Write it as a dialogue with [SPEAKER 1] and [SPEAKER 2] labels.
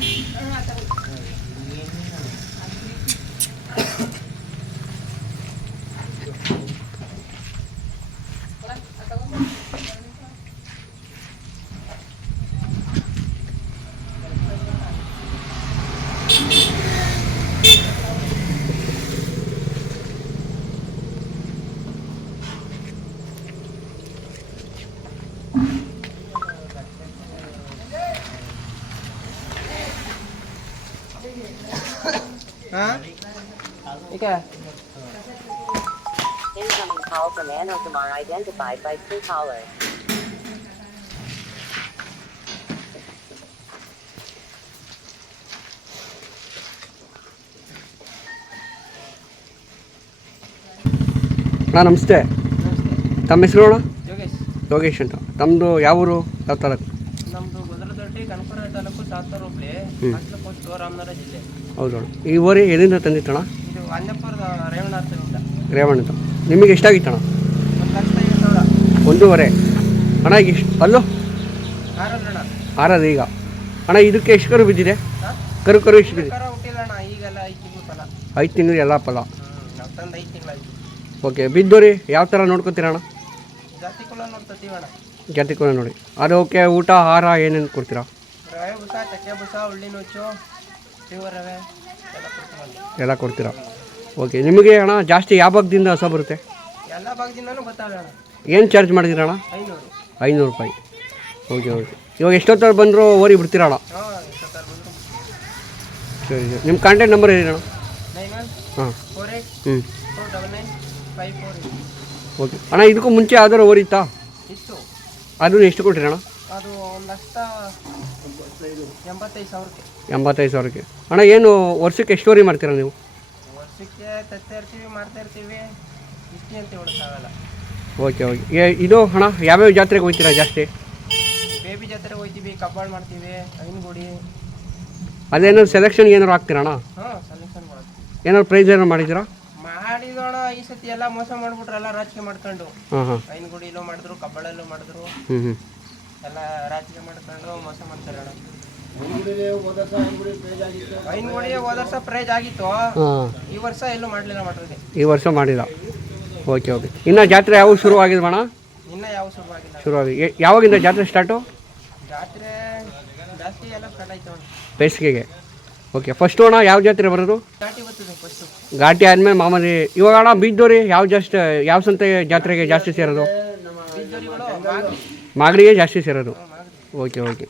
[SPEAKER 1] Di 哥 ಹೋಗೋಣ
[SPEAKER 2] Incoming call from Anokumar identified by true caller.
[SPEAKER 3] ಅಣ್ಣ ನಮಸ್ತೆ. ತಮ್ಮ ಹೆಸರು
[SPEAKER 1] ಯೋಗೇಶ್.
[SPEAKER 3] ಯೋಗೇಶ್ ಅಂತ. ತಮ್ಮದು ಯಾವ ಊರು? ಯಾವ ತಾಲೂಕು?
[SPEAKER 1] ಕನಕಪುರ ತಾಲೂಕು ಸಾತ್ತೂರು ಹೋಬಳಿ
[SPEAKER 3] ಹ್ಮ್.
[SPEAKER 1] ಹಾಸ್ಟೆಲ್ ಪೋಸ್ಟ್ ರಾಮನಗರ ಜಿಲ್ಲೆ.
[SPEAKER 3] ಹೌದು ಈ ಎಲ್ಲಿಂದ
[SPEAKER 1] ಇದು ಅಂಜಪುರದ ರೇವಣಾರ್ಥದಿಂದ
[SPEAKER 3] ರೇವಣ್ಣ ಅಂತ ನಿಮಗೆ
[SPEAKER 1] ಒಂದು ಐವತ್ತು ಸಾವಿರ.
[SPEAKER 3] ಒಂದೂವರೆ. ಅಣ್ಣ ಈಗ ಎಷ್ಟು ಅಲ್ಲೋ? ಆರದು ಈಗ. ಅಣ್ಣ ಇದಕ್ಕೆ ಎಷ್ಟು ಕರು ಬಿದ್ದಿದೆ?
[SPEAKER 1] ಹಾಂ?
[SPEAKER 3] ಕರು ಕರು ಎಷ್ಟು ಬಿದ್ದಿದೆ?
[SPEAKER 1] ಈಗೆಲ್ಲ ಐದು ತಿಂಗಳು ಫಲ.
[SPEAKER 3] ಐದು ತಿಂಗಳು ಎಲ್ಲ ಫಲ.
[SPEAKER 1] ನಾವು ತಂದು ಐದು ತಿಂಗಳಾಯ್ತು.
[SPEAKER 3] ಓಕೆ ಬಿದ್ದೋರಿ ಯಾವ ಥರ ನೋಡ್ಕೊತೀರ ಅಣ್ಣ
[SPEAKER 1] ಜಾಸ್ತಿ ಕುಲ ನೋಡ್ತೀವಣ್ಣ
[SPEAKER 3] ಜಾತಿ ಕೂಡ ನೋಡಿ. ಅದಕ್ಕೆ ಊಟ ಆಹಾರ ಏನೇನು ಕೊಡ್ತೀರಾ?
[SPEAKER 1] ರವೆ ಬುಸ ಚಕ್ಕೆ ಬುಸ ಉಳ್ಳಿ ನುಚ್ಚು ಸಿವ ರವೆ ಎಲ್ಲ
[SPEAKER 3] ಕೊಡ್ತೀರಾ? ಓಕೆ ನಿಮಗೆ ಅಣ್ಣ ಜಾಸ್ತಿ ಯಾವ ಭಾಗದಿಂದ ಹಸ ಬರುತ್ತೆ?
[SPEAKER 1] ಎಲ್ಲ ಭಾಗದಿಂದನೂ ಗೊತ್ತಾಗಲ್ಲ ಅಣ್ಣ.
[SPEAKER 3] ಏನು ಚಾರ್ಜ್ ಮಾಡಿದ್ದೀರ ಅಣ್ಣ?
[SPEAKER 1] ಐನೂರು.
[SPEAKER 3] ಐನೂರು ರೂಪಾಯಿ. Okay okay. ಇವಾಗ ಎಷ್ಟೊತ್ತಲ್ಲಿ ಬಂದರೂ ಓರಿ ಬಿಡ್ತೀರಾ ಅಣ್ಣ?
[SPEAKER 1] ಹಾಂ
[SPEAKER 3] ಸರಿ ಸರಿ. ನಿಮ್ಮ ಕಾಂಟ್ಯಾಕ್ಟ್ ನಂಬರ್ ಹೇಳಿ ಅಣ್ಣ?
[SPEAKER 1] ನೈನ್ ಒನ್
[SPEAKER 3] ಹಾಂ.
[SPEAKER 1] ಫೋರ್
[SPEAKER 3] ಹ್ಞೂ
[SPEAKER 1] four double nine five four
[SPEAKER 3] okay. ಅಣ್ಣ ಇದಕ್ಕೂ ಮುಂಚೆ ಯಾವ್ದಾರು ಓರಿತ್ತಾ
[SPEAKER 1] ಇತ್ತು.
[SPEAKER 3] ಅದನ್ನು ಎಷ್ಟು ಕೊಟ್ರಿ ಅಣ್ಣ?
[SPEAKER 1] ಅದು ಒಂದು ಲಕ್ಷ ಎಂಬತ್ತೈದು ಸಾವಿರಕ್ಕೆ.
[SPEAKER 3] ಎಂಬತ್ತೈದು ಸಾವಿರಕ್ಕೆ. ಅಣ್ಣ ಏನು ವರ್ಷಕ್ಕೆ ಎಷ್ಟು ವರಿ ಮಾಡ್ತೀರಾ ನೀವು?
[SPEAKER 1] ವರ್ಷಕ್ಕೆ ತತ್ತಾ ಇರ್ತೀವಿ ಮಾಡ್ತಾ ಇರ್ತೀವಿ ಇಷ್ಟು ಅಂತ ಹೇಳೋಕ್ಕಾಗಲ್ಲ
[SPEAKER 3] ಓಕೆ ಓಕೆ. ಏ- ಇದು ಅಣ್ಣ ಯಾವ್ಯಾವ ಜಾತ್ರೆಗೆ ಹೋಗ್ತೀರಾ ಜಾಸ್ತಿ?
[SPEAKER 1] ಬೇಬಿ ಜಾತ್ರೆಗೆ ಹೋಗ್ತೀವಿ ಕಬ್ಬಾಳ್ ಮಾಡ್ತೀವಿ ಐನಗುಡಿ.
[SPEAKER 3] ಅದೇನಾದ್ರು ಸೆಲೆಕ್ಷನ್ ಏನಾದ್ರು ಹಾಕ್ತೀರಾ ಅಣ್ಣ?
[SPEAKER 1] ಹಾಂ ಸೆಲೆಕ್ಷನ್ ಮಾಡ್ತೀವಿ.
[SPEAKER 3] ಏನಾದ್ರು ಪ್ರೈಸ್ ಏನಾರು ಮಾಡಿದ್ದೀರಾ?
[SPEAKER 1] ಮಾಡಿದೋಣ ಈ ಸತಿ ಎಲ್ಲ ಮೋಸ ಮಾಡ್ಬಿಟ್ರಲ್ಲ ರಾಜಕೀಯ ಮಾಡ್ಕೊಂಡು. ಐನಗುಡಿಲೂ ಮಾಡಿದ್ರು ಕಬ್ಬಾಳಲ್ಲೂ ಮಾಡಿದ್ರು. ಎಲ್ಲ ರಾಜಕೀಯ ಮಾಡ್ಕೊಂಡು ಮೋಸ ಮಾಡ್ತಾರೆ ಅಣ್ಣ. ಐನಗುಡಿಗೆ ಹೋದ ವರ್ಷ ಪ್ರೈಜ್ ಆಗಿತ್ತು. ಈ ವರ್ಷ ಎಲ್ಲೂ ಮಾಡಲಿಲ್ಲ ಮಾಡ್ರಿಗೆ
[SPEAKER 3] ಈ ವರ್ಷ ಮಾಡಿಲ್ಲ. Okay okay. ಇನ್ನು ಜಾತ್ರೆ ಯಾವಾಗ ಶುರು ಆಗಿದೆ ಅಣ್ಣ?
[SPEAKER 1] ಇನ್ನ ಯಾವ ಶುರುವಾಗಿಲ್ಲ.
[SPEAKER 3] ಶುರು ಆಗಿ ಯಾವಾಗಿಂದ ಜಾತ್ರೆ ಸ್ಟಾರ್ಟು
[SPEAKER 1] ಜಾತ್ರೆ ಜಾಸ್ತಿ ಎಲ್ಲ ಸ್ಟಾರ್ಟ್ ಆಯ್ತು
[SPEAKER 3] ಬೇಸಿಗೆಗೆ. ಓಕೆ ಫಸ್ಟ್ ಅಣ್ಣ ಯಾವ ಜಾತ್ರೆ ಬರೋದು?
[SPEAKER 1] ಘಾಟಿ
[SPEAKER 3] ಆದ್ಮೇಲೆ ಮಾಮೂಲಿ ಇವಾಗ ಅಣ್ಣ ಬೀದ್ದೋರಿ ಯಾವ ಜಾಸ್ತಿ ಯಾವ ಸಂತೆ ಜಾತ್ರೆಗೆ ಜಾಸ್ತಿ ಸೇರೋದು? ಮಾಗಡಿಗೆ ಜಾಸ್ತಿ ಸೇರೋದು. Okay okay